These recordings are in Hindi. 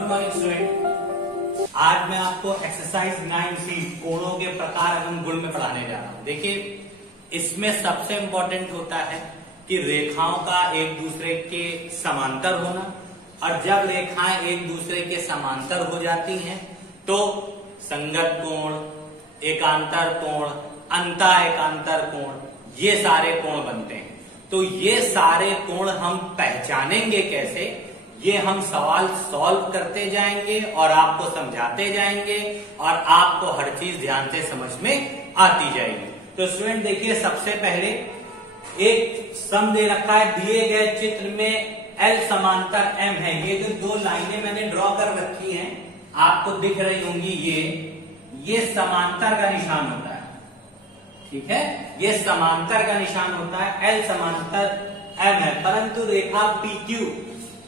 Good morning student. आज मैं आपको एक्सरसाइज 9C कोणों के प्रकार एवं गुण में पढ़ाने जा रहा हूँ। देखिए, इसमें सबसे इंपॉर्टेंट होता है कि रेखाओं का एक दूसरे के समांतर होना, और जब रेखाएं एक दूसरे के समांतर हो जाती हैं तो संगत कोण, एकांतर कोण, अंता एकांतर कोण, ये सारे कोण बनते हैं। तो ये सारे कोण हम पहचानेंगे कैसे, ये हम सवाल सॉल्व करते जाएंगे और आपको समझाते जाएंगे और आपको हर चीज ध्यान से समझ में आती जाएगी। तो स्टूडेंट देखिए, सबसे पहले एक सम दे रखा है, दिए गए चित्र में L समांतर M है। ये जो दो लाइनें मैंने ड्रॉ कर रखी हैं आपको दिख रही होंगी, ये समांतर का निशान होता है। ठीक है, ये समांतर का निशान होता है, L समांतर M है। परंतु रेखा PQ,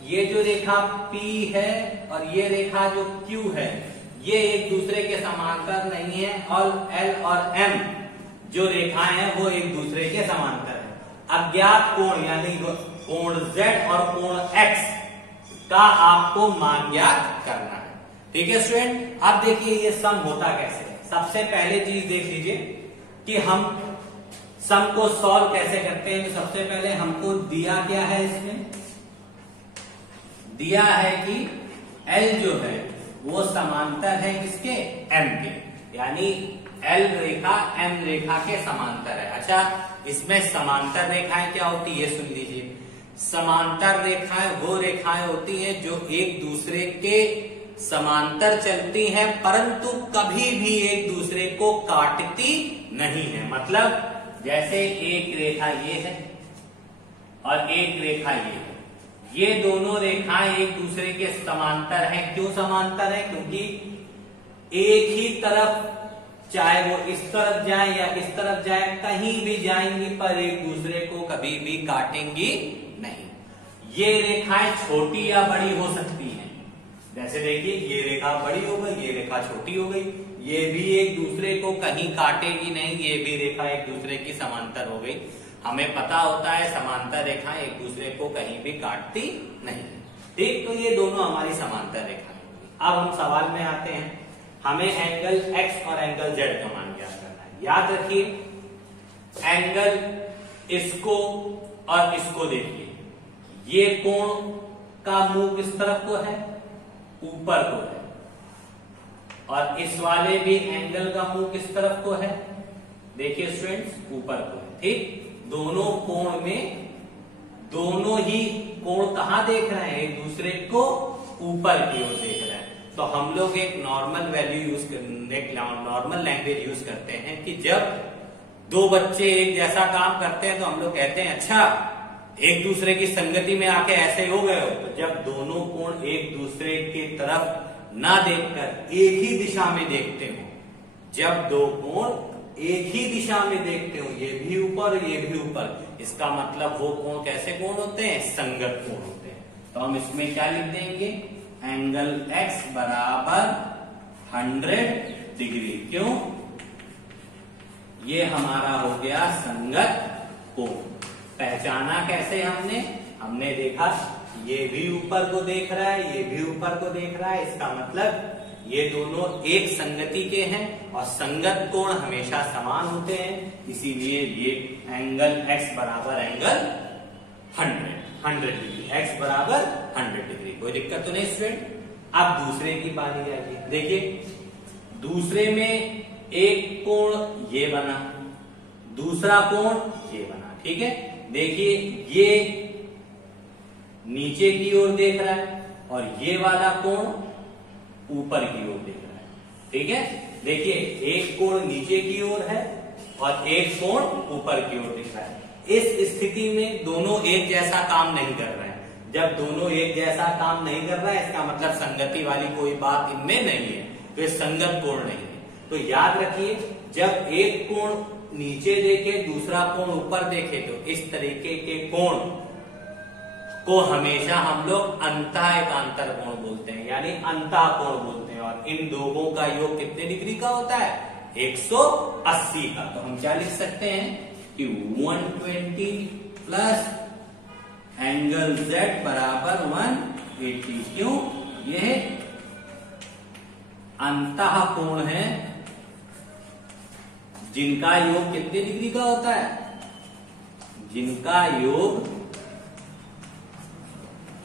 ये जो रेखा P है और ये रेखा जो Q है, ये एक दूसरे के समांतर नहीं है, और L और M जो रेखाएं हैं वो एक दूसरे के समांतर है। अज्ञात कोण यानी कोण Z और कोण X का आपको मान ज्ञात करना है। ठीक है स्टूडेंट, अब देखिए ये सम होता कैसे है। सबसे पहले चीज देख लीजिए कि हम सम को सॉल्व कैसे करते हैं। तो सबसे पहले हमको दिया क्या है, इसमें दिया है कि L जो है वो समांतर है किसके, M के, यानी L रेखा M रेखा के समांतर है। अच्छा, इसमें समांतर रेखाएं क्या होती है, सुन लीजिए। समांतर रेखाएं वो रेखाएं होती हैं जो एक दूसरे के समांतर चलती हैं परंतु कभी भी एक दूसरे को काटती नहीं है। मतलब जैसे एक रेखा ये है और एक रेखा ये है, ये दोनों रेखाएं एक दूसरे के समांतर हैं। क्यों समांतर है, क्योंकि एक ही तरफ, चाहे वो इस तरफ जाए या इस तरफ जाए, कहीं भी जाएंगी पर एक दूसरे को कभी भी काटेंगी नहीं। ये रेखाएं छोटी या बड़ी हो सकती हैं, जैसे देखिए ये रेखा बड़ी हो गई, ये रेखा छोटी हो गई, ये भी एक दूसरे को कहीं काटेगी नहीं, ये भी रेखा एक दूसरे की समांतर हो गई। हमें पता होता है समांतर रेखाएं एक दूसरे को कहीं भी काटती नहीं। ठीक, तो ये दोनों हमारी समांतर रेखाएं होगी। अब हम सवाल में आते हैं, हमें एंगल X और एंगल Z का मान ज्ञात करना है। याद रखिए, एंगल इसको और इसको देखिए, ये कोण का मुंह किस तरफ को है, ऊपर को है, और इस वाले भी एंगल का मुंह किस तरफ को है, देखिए स्टूडेंट्स, ऊपर को है। ठीक, दोनों कोण में दोनों ही कोण कहां देख रहे हैं, एक दूसरे को ऊपर की ओर देख रहे हैं। तो हम लोग एक नॉर्मल वैल्यू यूज करने, एक नॉर्मल लैंग्वेज यूज करते हैं कि जब दो बच्चे एक जैसा काम करते हैं तो हम लोग कहते हैं अच्छा एक दूसरे की संगति में आके ऐसे हो गए हो। तो जब दोनों कोण एक दूसरे की तरफ ना देखकर एक ही दिशा में देखते हो, जब दो कोण एक ही दिशा में देखते हो, ये भी ऊपर ये भी ऊपर, इसका मतलब वो कोण कैसे कोण होते हैं, संगत कोण होते हैं। तो हम इसमें क्या लिख देंगे, एंगल X बराबर 100 डिग्री। क्यों, ये हमारा हो गया संगत कोण। पहचाना कैसे हमने देखा ये भी ऊपर को देख रहा है, ये भी ऊपर को देख रहा है, इसका मतलब ये दोनों एक संगति के हैं और संगत कोण हमेशा समान होते हैं, इसीलिए ये एंगल X बराबर एंगल 100 डिग्री, X बराबर 100 डिग्री। कोई दिक्कत तो नहीं स्टूडेंट। अब दूसरे की बारी आती है। देखिए, दूसरे में एक कोण ये बना, दूसरा कोण ये बना। ठीक है, देखिए ये नीचे की ओर देख रहा है और ये वाला कोण ऊपर की ओर देख रहा है। ठीक है, देखिए एक कोण नीचे की ओर है और एक कोण ऊपर की ओर दिख रहा है। इस स्थिति में दोनों एक जैसा काम नहीं कर रहे हैं। जब दोनों एक जैसा काम नहीं कर रहा है, इसका मतलब संगति वाली कोई बात इनमें नहीं है, तो संगत कोण नहीं है। तो याद रखिए, जब एक कोण नीचे देखे दूसरा कोण ऊपर देखे, तो इस तरीके के कोण को हमेशा हम लोग अंता एकांतर कोण बोलते हैं, यानी अंता कोण बोलते हैं। और इन दोनों का योग कितने डिग्री का होता है, 180 का। तो हम क्या लिख सकते हैं कि 120 प्लस एंगल Z बराबर 180। क्यों, ये अंतः कोण है जिनका योग कितने डिग्री का होता है, जिनका योग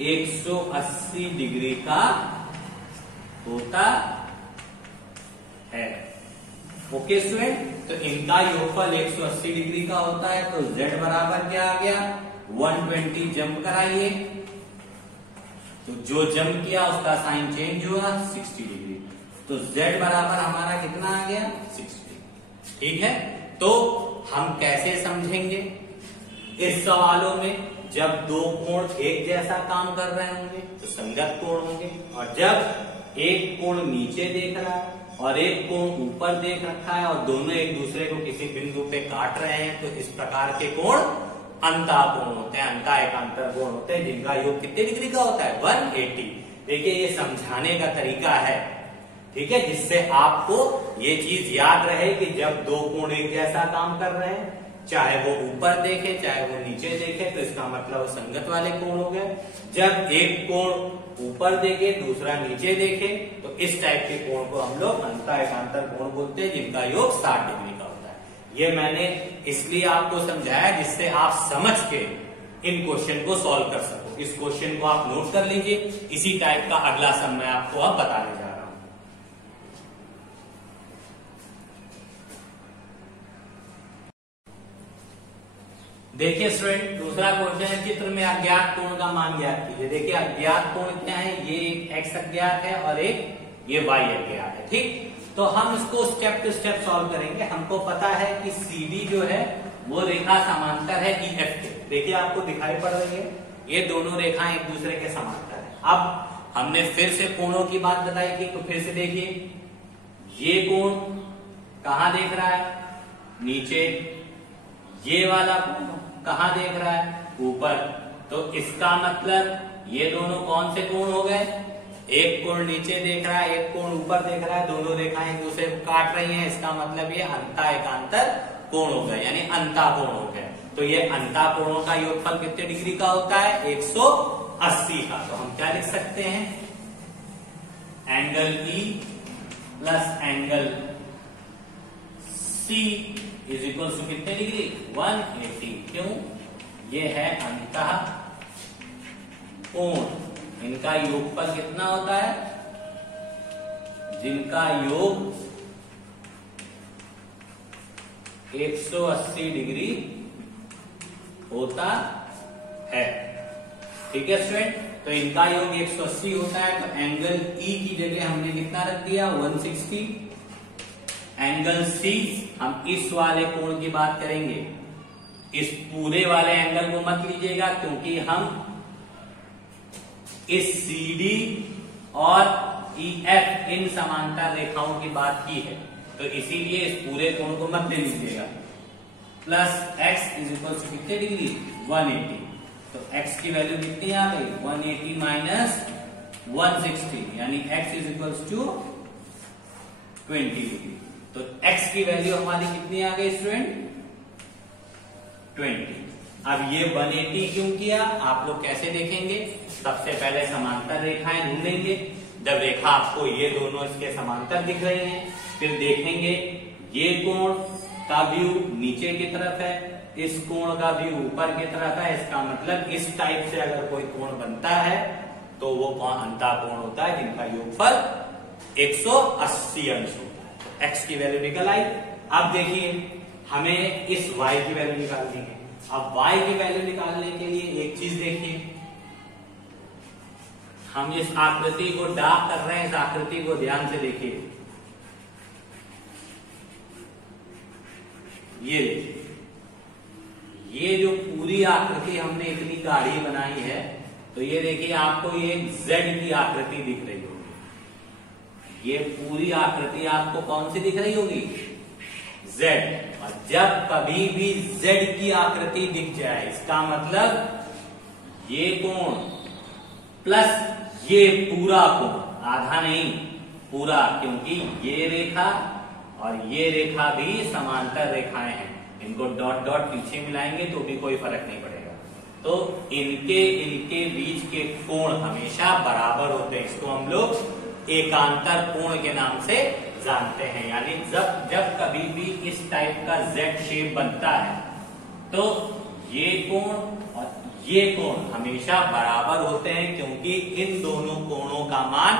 180 डिग्री का होता है। ओके स्टूडेंट, तो इनका योगफल 180 डिग्री का होता है, तो z बराबर क्या आ गया 120। जंप कराइए, तो जो जंप किया उसका साइन चेंज हुआ 60 डिग्री, तो z बराबर हमारा कितना आ गया 60। ठीक है, तो हम कैसे समझेंगे इस सवालों में, जब दो कोण एक जैसा काम कर रहे होंगे तो संगत कोण होंगे, और जब एक कोण नीचे देख रहा है और एक कोण ऊपर देख रखा है और दोनों एक दूसरे को किसी बिंदु पे काट रहे हैं, तो इस प्रकार के कोण अंतः कोण होते हैं, अंतः एकांतर कोण होते हैं, जिनका योग कितने डिग्री का होता है 180। देखिए ये समझाने का तरीका है, ठीक है, जिससे आपको ये चीज याद रहे कि जब दो कोण एक जैसा काम कर रहे हैं, चाहे वो ऊपर देखे चाहे वो नीचे देखे, तो इसका मतलब संगत वाले कोण हो गए। जब एक कोण ऊपर देखे दूसरा नीचे देखे, तो इस टाइप के कोण को हम लोग अंतः एकांतर कोण बोलते हैं, जिनका योग 60 डिग्री का होता है। ये मैंने इसलिए आपको समझाया जिससे आप समझ के इन क्वेश्चन को सॉल्व कर सको। इस क्वेश्चन को आप नोट कर लीजिए, इसी टाइप का अगला सम मैं आपको अब बताने जा रहा हूं। देखिए स्टूडेंट, दूसरा क्वेश्चन है, चित्र में अज्ञात कोण का मान ज्ञात कीजिए। देखिए अज्ञात कोण क्या है, ये एक x अज्ञात है और एक ये y अज्ञात है। ठीक, तो हम इसको स्टेप टू स्टेप सॉल्व करेंगे। हमको पता है कि CD जो है वो रेखा समांतर है EF के। देखिए आपको दिखाई पड़ रही है, ये दोनों रेखाएं एक दूसरे के समांतर है। अब हमने फिर से कोणों की बात बताई थी, तो फिर से देखिए ये कोण कहां देख रहा है, नीचे, ये वाला कोण कहां देख रहा है, ऊपर। तो इसका मतलब ये दोनों कौन से कोण हो गए, एक कोण नीचे देख रहा है एक कोण ऊपर देख रहा है, दोनों रेखाएं एक दूसरे को काट रही हैं, इसका मतलब ये अंतः एकांतर कोण हो गए, यानी अंतः कोण हो गए। तो ये अंतः कोणों का योगफल कितने डिग्री का होता है 180 का। तो हम क्या लिख सकते हैं, angle E plus angle C is equal to कितने डिग्री 180। क्यों, ये है अंतः कोण, इनका योगफल कितना होता है, जिनका योग 180 डिग्री होता है। ठीक है स्टूडेंट, तो इनका योग 180 होता है, तो एंगल E की जगह हमने कितना रख दिया 160। एंगल C, हम इस वाले कोण की बात करेंगे, इस पूरे वाले एंगल को मत लीजिएगा, क्योंकि हम इस CD और EF इन समांतर रेखाओं की बात की है, तो इसीलिए इस पूरे कोण को मत ले लीजिएगा। Plus x is equal to कितने डिग्री 180, तो x की वैल्यू कितनी आ गई 180 माइनस 160, यानी x is equal to 20 degree. तो x की वैल्यू हमारी कितनी आ गई स्टूडेंट 20। अब ये 180 क्यों किया, आप लोग कैसे देखेंगे, सबसे पहले समांतर रेखाएं ढूंढेंगे। जब रेखा आपको ये दोनों इसके समांतर दिख रही हैं, फिर देखेंगे ये कोण का व्यू नीचे की तरफ है, इस कोण का व्यू ऊपर की तरफ है, इसका मतलब इस टाइप से अगर कोई कोण बनता है तो वो कोण अंतः कोण होता है, जिनका योगफल 180 अंश होता है। तो x की वैल्यू निकल आई। अब देखिए हमें इस y की वैल्यू निकालनी है। अब y की वैल्यू निकालने के लिए एक चीज देखिए, हम इस आकृति को ड्रा कर रहे हैं, इस आकृति को ध्यान से देखिए। ये देखिए, ये जो पूरी आकृति हमने इतनी गाढ़ी बनाई है, तो ये देखिए आपको ये Z की आकृति दिख रही होगी। ये पूरी आकृति आपको कौन सी दिख रही होगी Z। और जब कभी भी Z की आकृति दिख जाए, इसका मतलब ये कोण प्लस ये पूरा कोण, आधा नहीं पूरा, क्योंकि ये रेखा और ये रेखा भी समांतर रेखाएं हैं। इनको डॉट डॉट पीछे मिलाएंगे तो भी कोई फर्क नहीं पड़ेगा। तो इनके बीच के कोण हमेशा बराबर होते हैं, इसको हम लोग एकांतर कोण के नाम से जानते हैं। यानी जब कभी भी इस टाइप का जेड शेप बनता है तो ये कोण और ये कोण हमेशा बराबर होते हैं, क्योंकि इन दोनों कोणों का मान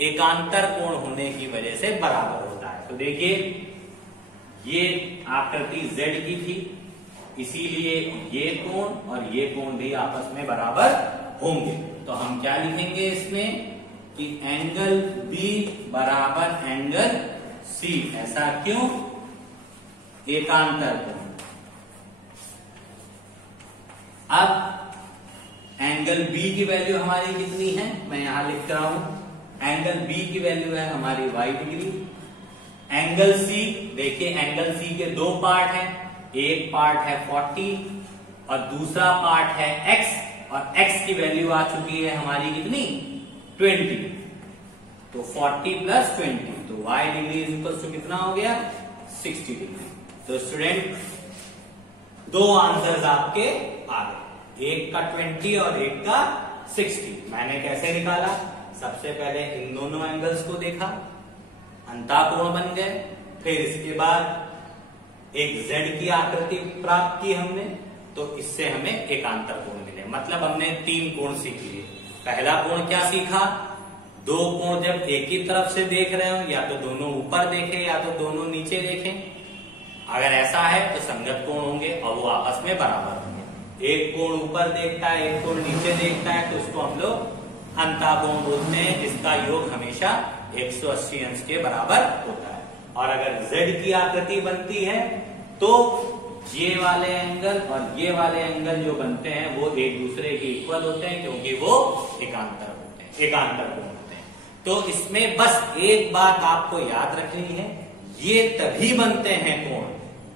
एकांतर कोण होने की वजह से बराबर होता है। तो देखिए ये आकृति जेड की थी, इसीलिए ये कोण और ये कोण भी आपस में बराबर होंगे। तो हम क्या लिखेंगे इसमें कि एंगल बी बराबर एंगल सी। ऐसा क्यों? एकांतर कोण। अब एंगल बी की वैल्यू हमारी कितनी है, मैं यहां लिख रहा हूं। एंगल बी की वैल्यू है हमारी y डिग्री। एंगल सी, देखिए एंगल सी के दो पार्ट हैं, एक पार्ट है 40 और दूसरा पार्ट है x, और x की वैल्यू आ चुकी है हमारी कितनी 20। तो 40 प्लस 20, तो y degree is equal to कितना हो गया 60 डिग्री। तो स्टूडेंट दो आंसर्स आपके आ गए, एक का 20 और एक का 60। मैंने कैसे निकाला? सबसे पहले इन दोनों एंगल्स को देखा, अंतःकोण बन गए, फिर इसके बाद एक z की आकृति प्राप्त की हमने, तो इससे हमें एकांतर कोण मिले। मतलब हमने 3 कोण सीख लिए। पहला कोण क्या सीखा? दो कोण जब एक ही तरफ से देख रहे हो, या तो दोनों ऊपर देखें या तो दोनों नीचे देखें। अगर ऐसा है तो संगत कोण होंगे और वो आपस में बराबर होंगे। एक कोण ऊपर देखता है, एक कोण नीचे देखता है, तो उसको हम लोग अंतःकोण बोलते हैं, जिसका योग हमेशा 180 अंश के बराबर होता है। और अगर z की आकृति बनती है तो ये वाले एंगल और ये वाले एंगल जो बनते हैं वो एक दूसरे के इक्वल होते हैं, क्योंकि वो एकांतर होते हैं, एकांतर कोण होते हैं। तो इसमें बस एक बात आपको याद रखनी है, ये तभी बनते हैं कोण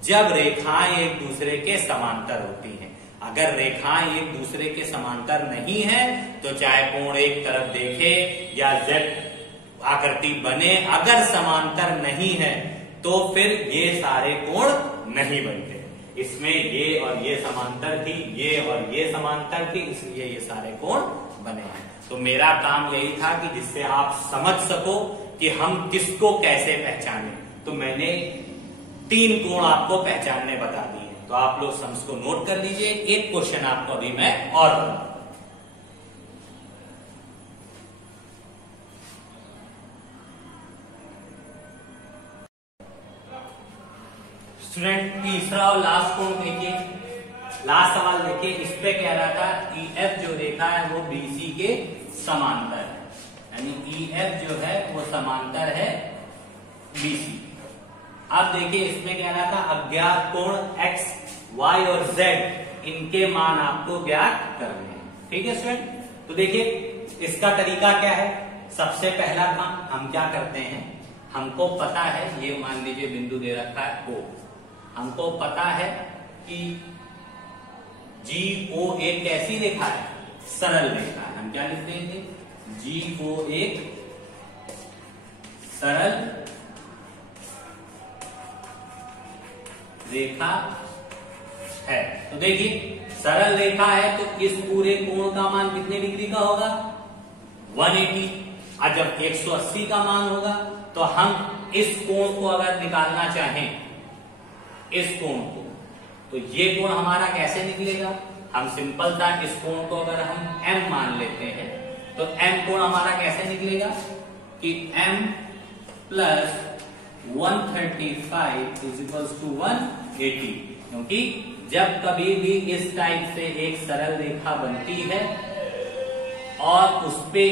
जब रेखाएं एक दूसरे के समांतर होती हैं। अगर रेखाएं एक दूसरे के समांतर नहीं है तो चाहे कोण एक तरफ देखे या z आकृति बने, अगर समांतर नहीं है तो फिर ये सारे कोण नहीं बनते। इसमें ये और ये समांतर थी, ये और ये समांतर थी, इसलिए ये सारे कोण बने हैं। तो मेरा काम यही था कि जिससे आप समझ सको कि हम किसको कैसे पहचाने। तो मैंने 3 कोण आपको पहचानने बता दिए। तो आप लोग सम्स को नोट कर लीजिए। एक क्वेश्चन आपको अभी मैं और करूंगा। स्टूडेंट तीसरा और लास्ट कोण देखिए, लास्ट सवाल देखिए। इस पे कह रहा था EF जो रेखा है वो BC के समांतर है, यानी EF जो है वो समांतर है BC। अब देखिए इसमें कह रहा था अज्ञात कोण x, y और z इनके मान आपको ज्ञात करने हैं। ठीक है स्टूडेंट? तो देखिए इसका तरीका क्या है। सबसे पहला काम हम क्या करते हैं, हमको पता है, ये मान लीजिए बिंदु दे रखा है O, हमको पता है कि GO एक कैसी रेखा है, सरल रेखा है। हम क्या लिख देंगे, GO एक सरल रेखा है। तो देखिए सरल रेखा है तो इस पूरे कोण का मान कितने डिग्री का होगा 180। और जब 180 का मान होगा तो हम इस कोण को अगर निकालना चाहें, इस कोण को, तो ये कोण हमारा कैसे निकलेगा। हम सिंपल था, इस कोण को अगर हम m मान लेते हैं तो m कोण हमारा कैसे निकलेगा कि m plus 135 is equals to 180। क्योंकि जब कभी भी इस टाइप से एक सरल रेखा बनती है और उस पे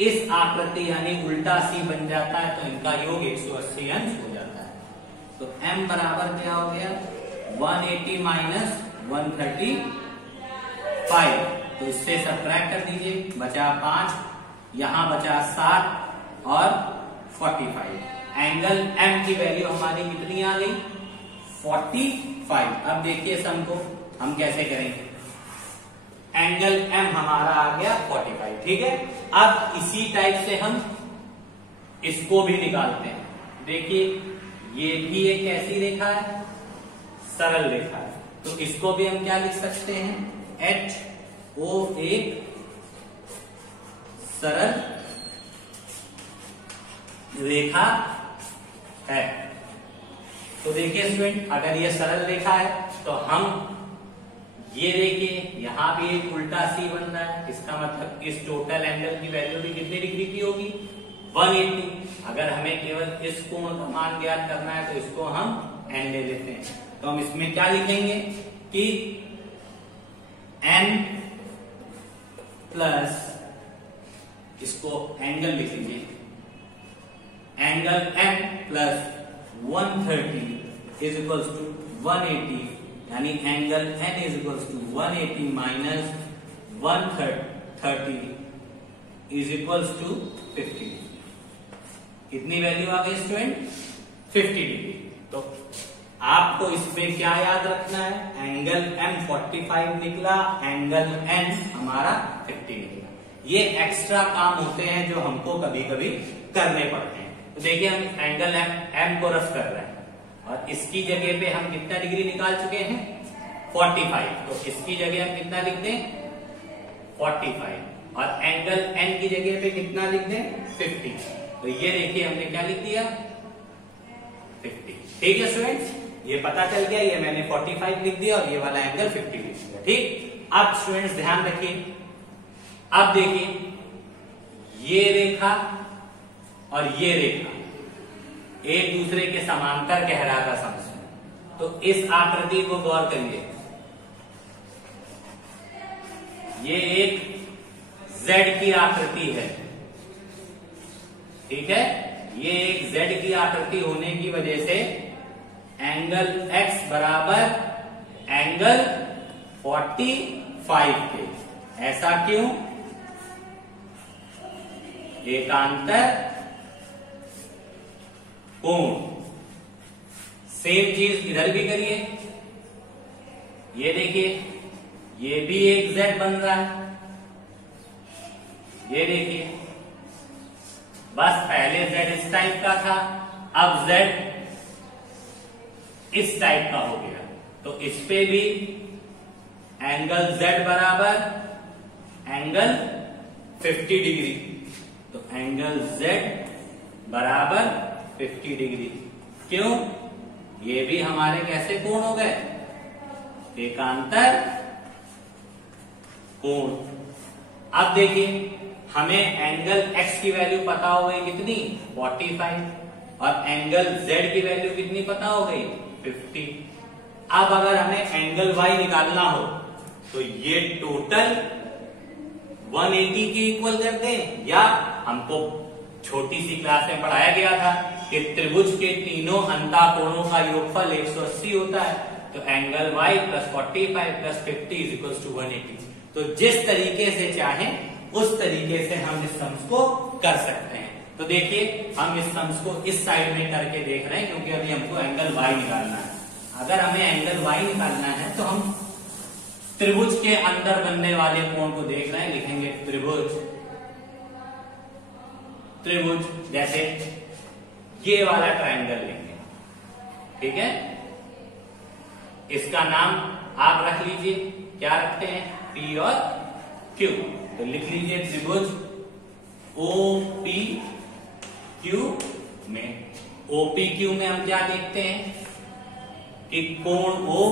इस आकृति यानी उल्टा सी बन जाता है तो इनका योग 180 अंश हो जाता है। तो m बराबर क्या हो गया 180 माइनस 135। तो इससे सब्ट्रैक्ट कर दीजिए, बचा 5, यहां बचा 7 और 45। एंगल m की वैल्यू हमारी कितनी आ गई 45। अब देखिए सम को हम कैसे करेंगे। एंगल m हमारा आ गया 45। ठीक है, अब इसी टाइप से हम इसको भी निकालते हैं। देखिए ये भी एक ऐसी रेखा है, सरल रेखा है, तो इसको भी हम क्या लिख सकते हैं HO एक सरल रेखा है। तो देखिए स्टूडेंट, अगर ये सरल रेखा है तो हम ये देखिए यहां भी एक उल्टा सी बन रहा है, इसका मतलब इस टोटल एंगल की वैल्यू भी कितने डिग्री की होगी, 180। अगर हमें केवल इस कोण का मान ज्ञात करना है तो इसको हम n ले लेते हैं। तो हम इसमें क्या लिखेंगे कि n प्लस, इसको एंगल लिख लीजिए, angle m plus 130 is equals to 180, यानी angle n is equals to 180 minus 130 is equals to 50। कितनी वैल्यू आ गई स्टूडेंट, 50 डिग्री। तो आपको इसमें क्या याद रखना है, एंगल m 45 निकला, एंगल n हमारा 50 निकला। ये एक्स्ट्रा काम होते हैं जो हमको कभी कभी करने पड़ते हैं। तो देखिए हम एंगल m को रफ कर रहे हैं और इसकी जगह पे हम कितना डिग्री निकाल चुके हैं, 45। तो इसकी जगह हम कितना लिख दें, 45, और एंगल n की जगह पे कितना लिख दें, 50। तो ये देखिए हमने क्या लिख दिया, 50। ठीक है स्टूडेंट्स, ये पता चल गया, ये मैंने 45 लिख दिया और ये वाला एंगल 50 लिख दिया। ठीक, अब स्टूडेंट्स ध्यान रखिए, अब देखिए ये रेखा और ये रेखा एक दूसरे के समांतर कह रहा था समझ। तो इस आकृति को गौर करिए, ये एक Z की आकृति है, ठीक है, ये एक Z की आकृति होने की वजह से एंगल X बराबर एंगल 45 के। ऐसा क्यों, एकांतर कोण। सेम चीज इधर भी करिए, ये देखिए ये भी एक Z बन रहा है, ये देखिए, बस पहले Z इस टाइप का था, अब Z इस टाइप का हो गया। तो इस पे भी एंगल Z बराबर एंगल 50 डिग्री। तो एंगल Z बराबर 50 डिग्री। क्यों, ये भी हमारे कैसे कोण हो गए, एकांतर कोण। अब देखिए हमें एंगल x की वैल्यू पता हो गई कितनी, 45, और एंगल z की वैल्यू कितनी पता हो गई, 50। अब अगर हमें एंगल y निकालना हो तो ये टोटल 180 के इक्वल कर दें, या हमको छोटी सी क्लास में पढ़ाया गया था कि त्रिभुज के तीनों अंतःकोणों का योगफल 180 होता है। तो angle y plus 45 plus 50 is equal to 180। तो जिस तरीके से चाहें उस तरीके से हम इस सम्स को कर सकते हैं। तो देखिए हम इस सम्स को इस साइड में करके देख रहे हैं, क्योंकि अभी हमको एंगल y निकालना है। अगर हमें एंगल y निकालना है तो हम त्रिभुज के अंदर बनने वाले कोण को देख रहे हैं, लिखेंगे त्रिभुज, त्रिभुज जैसे ये वाला ट्रायंगल लेंगे, ठीक है, इसका नाम आप रख लीजिए, क्या रखते हैं, P और Q। तो लिख लीजिए त्रिभुज OPQ में, OPQ में हम क्या देखते हैं कि कोण O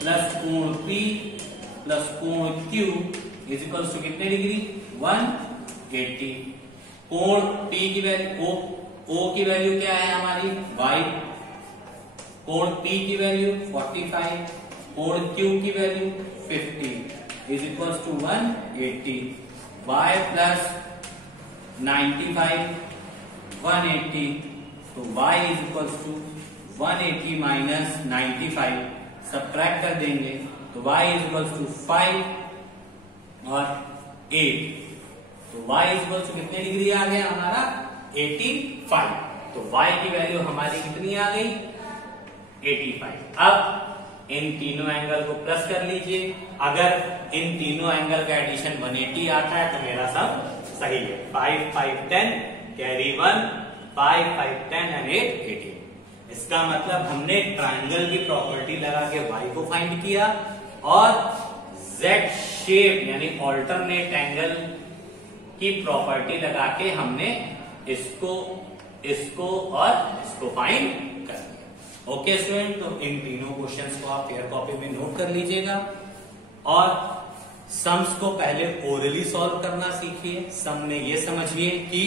प्लस कोण P प्लस कोण Q इज इक्वल टू कितने डिग्री, 180। कोण P की वैल्यू, O की वैल्यू क्या है हमारी, y, कोण P की वैल्यू 45, कोण Q की value 50 is equal to 180। y plus 95 180, तो y is equal to 180 minus 95, subtract कर देंगे तो y इज इक्वल टू 5 और 8। तो y इज इक्वल टू कितने डिग्री आ गया हमारा, 85। तो y की वैल्यू हमारी कितनी आ गई, 85। अब इन तीनों एंगल को प्लस कर लीजिए, अगर इन तीनों एंगल का एडिशन 180 आता है तो मेरा सब सही है। 5 5 10 कैरी 1, 5 5 10 एंड 8 18। इसका मतलब हमने ट्रायंगल की प्रॉपर्टी लगा के y को फाइंड किया और z शेप यानी ऑल्टरनेट एंगल की प्रॉपर्टी लगा के हमने इसको इसको और इसको फाइंड कर लिया। ओके स्टूडेंट, तो इन तीनों क्वेश्चंस को आप फेयर कॉपी में नोट कर लीजिएगा और सम्स को पहले ओरली सॉल्व करना सीखिए। सम में ये समझिए कि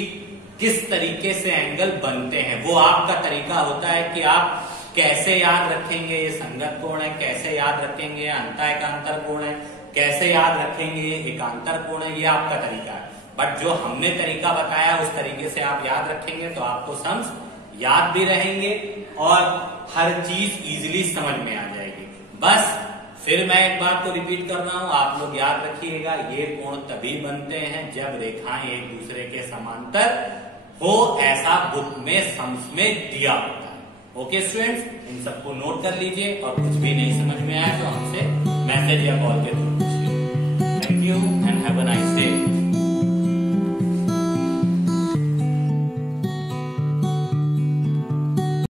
किस तरीके से एंगल बनते हैं, वो आपका तरीका होता है कि आप कैसे याद रखेंगे ये संगत कोण है, कैसे याद रखेंगे ये अंतः एकांतर कोण है, कैसे याद रखेंगे ये एकांतर कोण है, ये आपका तरीका है। बट जो हमने तरीका बताया उस तरीके से आप याद रखेंगे तो आपको सम्स याद भी रहेंगे और हर चीज इजीली समझ में आ जाएगी। बस फिर मैं एक बात तो रिपीट कर रहा हूं, आप लोग याद रखिएगा, ये कोण तभी बनते हैं जब रेखाएं एक दूसरे के समांतर हो, ऐसा बुक में सम्स में दिया होता है। ओके स्टूडेंट्स, इन सबको नोट कर लीजिए और कुछ भी नहीं समझ में आया तो हमसे मैसेज या कॉल के थ्रू